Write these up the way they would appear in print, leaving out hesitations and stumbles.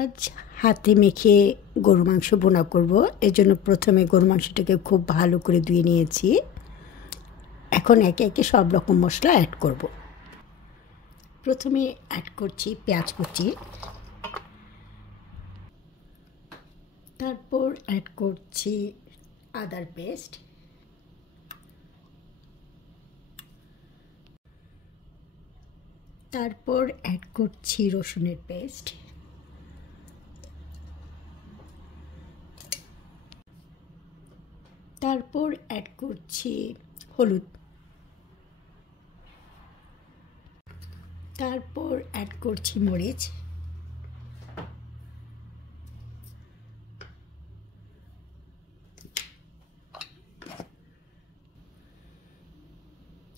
আজ হাতে মেখে গরু মাংস ভুনা করব। এজন্য প্রথমে গরু মাংসটাকে খুব ভালো করে ধুয়ে নিয়েছি। এখন একে একে সব রকম মশলা অ্যাড করব। প্রথমে অ্যাড করছি পেঁয়াজ কুচি, তারপর অ্যাড করছি আদার পেস্ট, তারপর অ্যাড করছি রসুনের পেস্ট, তারপর অ্যাড করছি হলুদ, তারপর অ্যাড করছি মরিচ,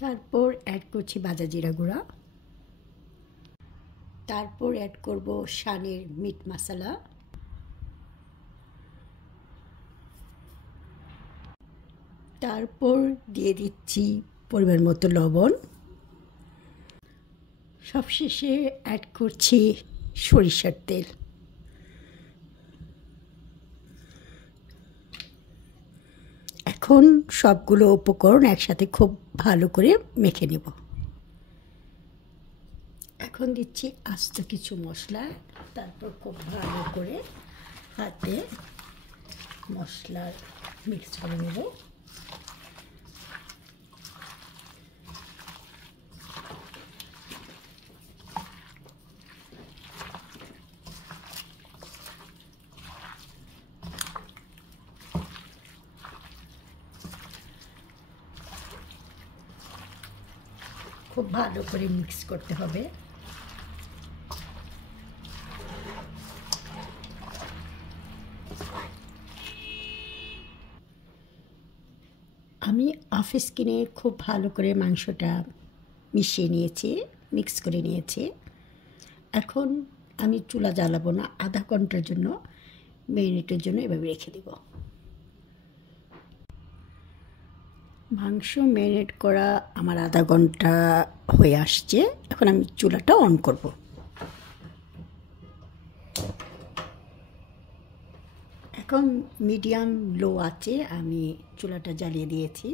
তারপর অ্যাড করছি ভাজা জিরা গুঁড়া, তারপর অ্যাড করব শানের মিট মশলা, তারপর দিয়ে দিচ্ছি পরিমাণ মতো লবণ, সবশেষে অ্যাড করছি সরিষার তেল। এখন সবগুলো উপকরণ একসাথে খুব ভালো করে মেখে নেব। এখন দিচ্ছি আস্ত কিছু মশলা, তারপর খুব ভালো করে হাতে মশলা মিক্স করে নেব। খুব ভালো করে মিক্স করতে হবে। আমি অফিস কিনে খুব ভালো করে মাংসটা মিশিয়ে নিয়েছি, মিক্স করে নিয়েছি। এখন আমি চুলা জ্বালাবো না, আধা ঘন্টার জন্য মেরিনেটের জন্য এভাবে রেখে দেব। মাংস ম্যারিনেট করা আমার আধা ঘন্টা হয়ে আসছে। এখন আমি চুলাটা অন করব। এখন মিডিয়াম লো আছে আমি চুলাটা জ্বালিয়ে দিয়েছি।